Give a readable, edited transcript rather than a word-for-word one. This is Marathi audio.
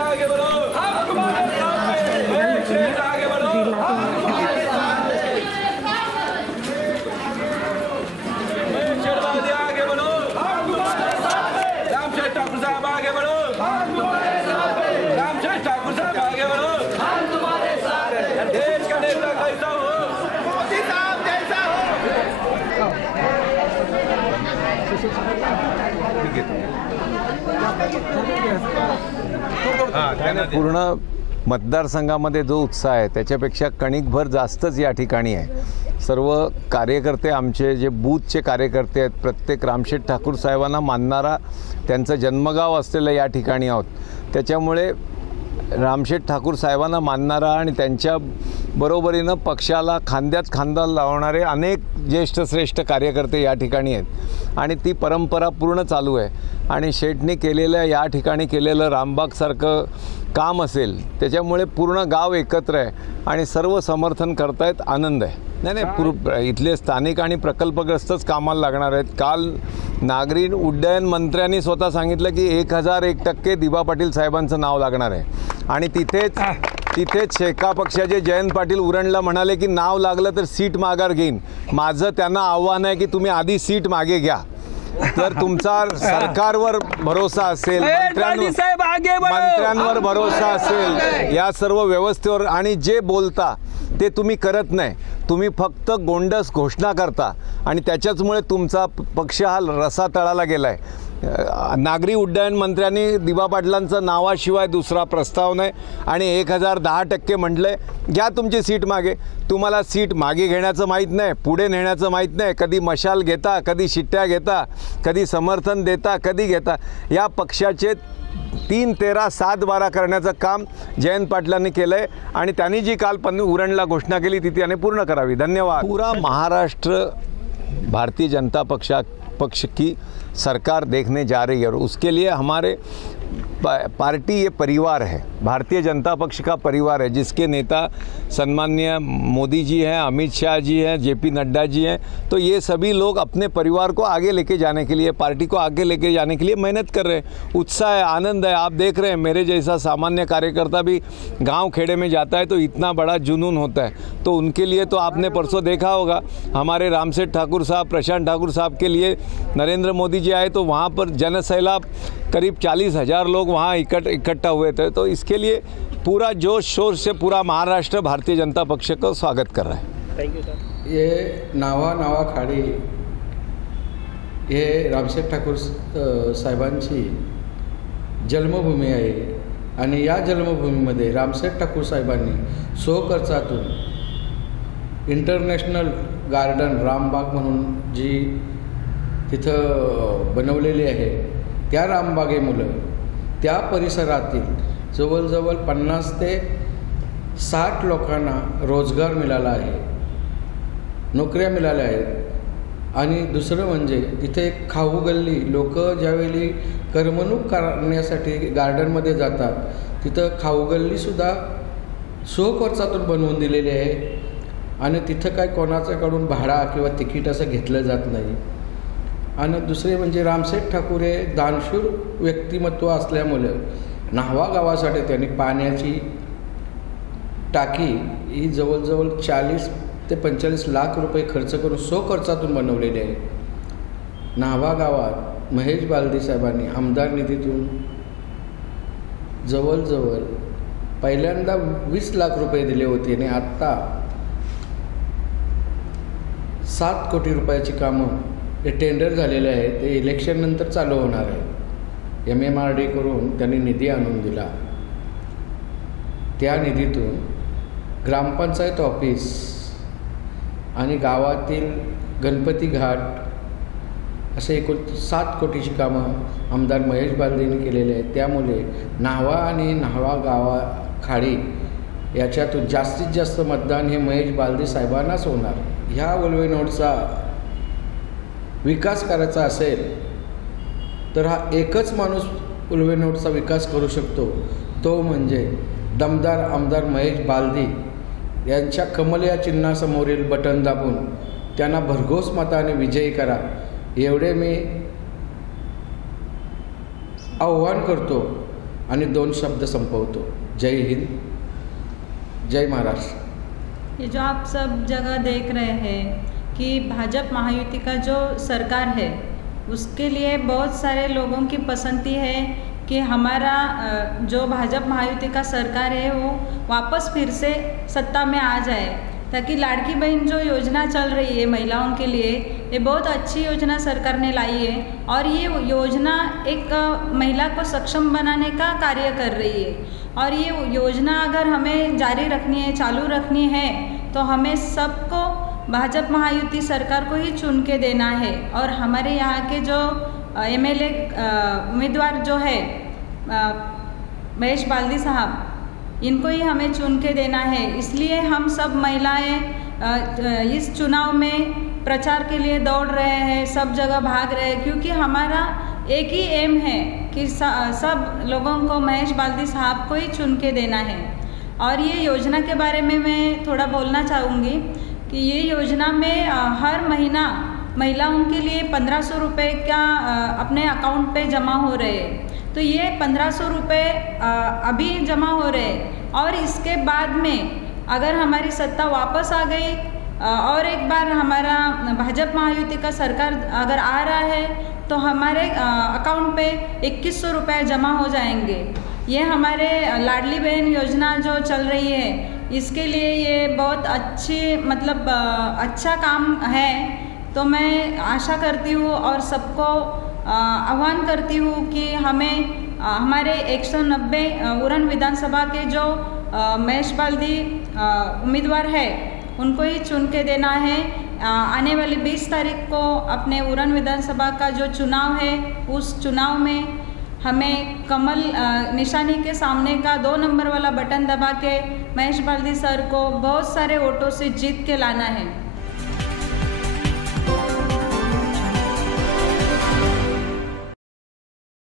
आगे बढ़ो, हम तुम्हारे साथ हैं। एक शेर आगे बढ़ो, हम तुम्हारे साथ हैं। एक शेरवादी आगे बढ़ो, हम तुम्हारे साथ हैं। रामशेठ ठाकुर साहब आगे बढ़ो, हम तुम्हारे साथ हैं। रामशेठ ठाकुर साहब आगे बढ़ो, हम तुम्हारे साथ हैं। देश का नेता कैसा हो, मोदी साहब जैसा हो। पूर्ण मतदारसंघामध्ये जो उत्साह आहे त्याच्यापेक्षा कणिकभर जास्तच या ठिकाणी आहे। सर्व कार्यकर्ते आमचे जे बूथचे कार्यकर्ते आहेत, प्रत्येक रामशेठ ठाकूर साहेबांना मानणारा त्यांचं जन्मगाव असलेलं या ठिकाणी आहोत। त्याच्यामुळे रामशेठ ठाकूर साहेबांना मानणारा आणि त्यांच्या बरोबरीनं पक्षाला खांद्यात खांदा लावणारे अनेक ज्येष्ठ श्रेष्ठ कार्यकर्ते या ठिकाणी आहेत आणि ती परंपरा पूर्ण चालू आहे। आणि शेठने केलेलं या ठिकाणी केलेलं रामबागसारखं काम असेल त्याच्यामुळे पूर्ण गाव एकत्र आहे आणि सर्व समर्थन करतायत, आनंद आहे। नाही इथले स्थानिक आणि प्रकल्पग्रस्तच कामाला लागणार आहेत। काल नागरी उड्डयन मंत्र्यांनी स्वतः सांगितलं की 1001% दिबा पाटील साहेबांचं नाव लागणार आहे आणि तिथेच शेका पक्षाचे जयंत पाटील उरणला म्हणाले की नाव लागलं तर सीट माघार घेईन। माझं त्यांना आव्हान आहे की तुम्ही आधी सीट मागे घ्या। तर तुमचा सरकारवर भरोसा असेल, मंत्र्यांवर भरोसा असेल, या सर्व व्यवस्थेवर, आणि जे बोलता ते तुम्ही करत नाही, तुम्ही फक्त गोंडस घोषणा करता आणि त्याच्याचमुळे तुमचा पक्ष हा रसातळाला गेलाय। नागरी उड्डयन मंत्र्यांनी दिबा पाटलांचं नावाशिवाय दुसरा प्रस्ताव नाही आणि 1010% म्हटलंय, घ्या तुमची सीट मागे। तुम्हाला सीट मागे घेण्याचं माहीत नाही, पुढे नेण्याचं माहीत नाही, कधी मशाल घेता, कधी शिट्ट्या घेता, कधी समर्थन देता, कधी घेता। या पक्षाचे 3-13-7-12 करण्याचं काम जयंत पाटलांनी केलं आहे आणि त्यांनी जी काल उरणला घोषणा केली ती त्याने पूर्ण करावी। धन्यवाद। पूरा महाराष्ट्र भारतीय जनता पक्ष की सरकार देखने जा रही है और उसके लिए हमारे पार्टी ये परिवार है, भारतीय जनता पक्ष का परिवार है, जिसके नेता सम्माननीय मोदी जी हैं, अमित शाह जी हैं, JP नड्डा जी हैं। तो ये सभी लोग अपने परिवार को आगे लेके जाने के लिए, पार्टी को आगे लेके जाने के लिए मेहनत कर रहे हैं। उत्साह है, आनंद है। आप देख रहे हैं मेरे जैसा सामान्य कार्यकर्ता भी गांव खेड़े में जाता है तो इतना बड़ा जुनून होता है। तो उनके लिए तो आपने परसों देखा होगा, हमारे रामशेठ ठाकुर साहब, प्रशांत ठाकुर साहब के लिए नरेंद्र मोदी जी आए तो वहाँ पर जनसैलाब, करीब 40,000 लोग वहाँ इकट्ठा हुए थे। तो इसके लिए पूरा जोश शोर से पूरा महाराष्ट्र भारतीय जनता पक्ष को स्वागत कर रहा है। Thank you sir. ये नावा खाडी हे रामशेठ ठाकूर साहेबांची जन्मभूमी आहे आणि या जन्मभूमीमध्ये रामशेठ ठाकूर साहेबांनी स्वखर्चातून इंटरनॅशनल गार्डन रामबाग म्हणून जी तिथं बनवलेली आहे, त्या रामबागेमुळं त्या परिसरातील जवळजवळ 50 ते 60 लोकांना रोजगार मिळाला आहे, नोकऱ्या मिळाल्या आहेत। आणि दुसरं म्हणजे तिथे एक खाऊ गल्ली, लोक ज्यावेळी करमणूक करण्यासाठी गार्डनमध्ये जातात तिथं खाऊ गल्लीसुद्धा स्वखर्चातून बनवून दिलेली आहे आणि तिथं काय कोणाच्याकडून भाडा किंवा तिकीट असं घेतलं जात नाही। आणि दुसरे म्हणजे रामशेठ ठाकूर हे दानशूर व्यक्तिमत्व असल्यामुळे न्हावा गावासाठी त्यांनी पाण्याची टाकी ही जवळजवळ 40 ते 45 लाख रुपये खर्च करून स्वखर्चातून बनवलेली आहे। न्हावा गावात महेश बालदी साहेबांनी आमदार निधीतून जवळजवळ पहिल्यांदा 20 लाख रुपये दिले होते आणि आत्ता 7 कोटी रुपयाची कामं ते टेंडर झालेले आहे, ते इलेक्शननंतर चालू होणार आहे। MMRD करून त्यांनी निधी आणून दिला, त्या निधीतून ग्रामपंचायत ऑफिस आणि गावातील गणपती घाट असे एकूण 7 कोटीची कामं आमदार महेश बालदींनी केलेले आहेत। त्यामुळे न्हावा आणि न्हावा गावा खाडी याच्यातून जास्तीत जास्त मतदान हे महेश बालदी साहेबांनाच होणार। ह्या वल्वेनोडचा विकास करायचा असेल तर हा एकच माणूस उल्वेनोडचा विकास करू शकतो, तो म्हणजे दमदार आमदार महेश बालदी यांच्या कमल या चिन्हासमोरील बटन दाबून त्यांना भरघोस मताने विजयी करा, एवढे मी आव्हान करतो। आणि 2 शब्द संपवतो. जय हिंद, जय महाराष्ट्र. ये जो आप सब जगह देख रहे हैं कि भाजपा महायुति का जो सरकार है उसके लिए बहुत सारे लोगों की पसंदी है कि हमारा जो भाजपा महायुति का सरकार है वो वापस फिर से सत्ता में आ जाए, ताकि लाड़की बहन जो योजना चल रही है महिलाओं के लिए, ये बहुत अच्छी योजना सरकार ने लाई है और ये योजना एक महिला को सक्षम बनाने का कार्य कर रही है. और ये योजना अगर हमें जारी रखनी है, चालू रखनी है, तो हमें सबको भाजपा महायुति सरकार को ही चुन के देना है. और हमारे यहाँ के जो MLA उम्मीदवार जो है महेश बाल्दी साहब, इनको ही हमें चुन के देना है. इसलिए हम सब महिलाएं इस चुनाव में प्रचार के लिए दौड़ रहे हैं, सब जगह भाग रहे हैं, क्योंकि हमारा एक ही एम है कि सब लोगों को महेश बाल्दी साहब को ही चुन के देना है. और ये योजना के बारे में मैं थोड़ा बोलना चाहूँगी कि ये योजना में हर महीना महिलाओं के लिए 1500 रुपये का अपने अकाउंट पे जमा हो रहे हैं. तो ये 1500 रुपये अभी जमा हो रहे और इसके बाद में अगर हमारी सत्ता वापस आ गई और एक बार हमारा भाजपा महायुति का सरकार अगर आ रहा है तो हमारे अकाउंट पे 2100 रुपये जमा हो जाएंगे. ये हमारे लाडली बहन योजना जो चल रही है इसके लिए ये बहुत अच्छी मतलब अच्छा काम है. तो मैं आशा करती हूँ और सबको आह्वान करती हूँ कि हमें हमारे 190 उरण विधानसभा के जो महेश बाल्दी उम्मीदवार है उनको ही चुन के देना है. आने वाली 20 तारीख को अपने उरण विधानसभा का जो चुनाव है उस चुनाव में हमें कमल निशानी के सामने का 2 नंबर वाला बटन दबा के महेश बाल्दी सर को बहुत सारे वोटों से जीत के लाना है.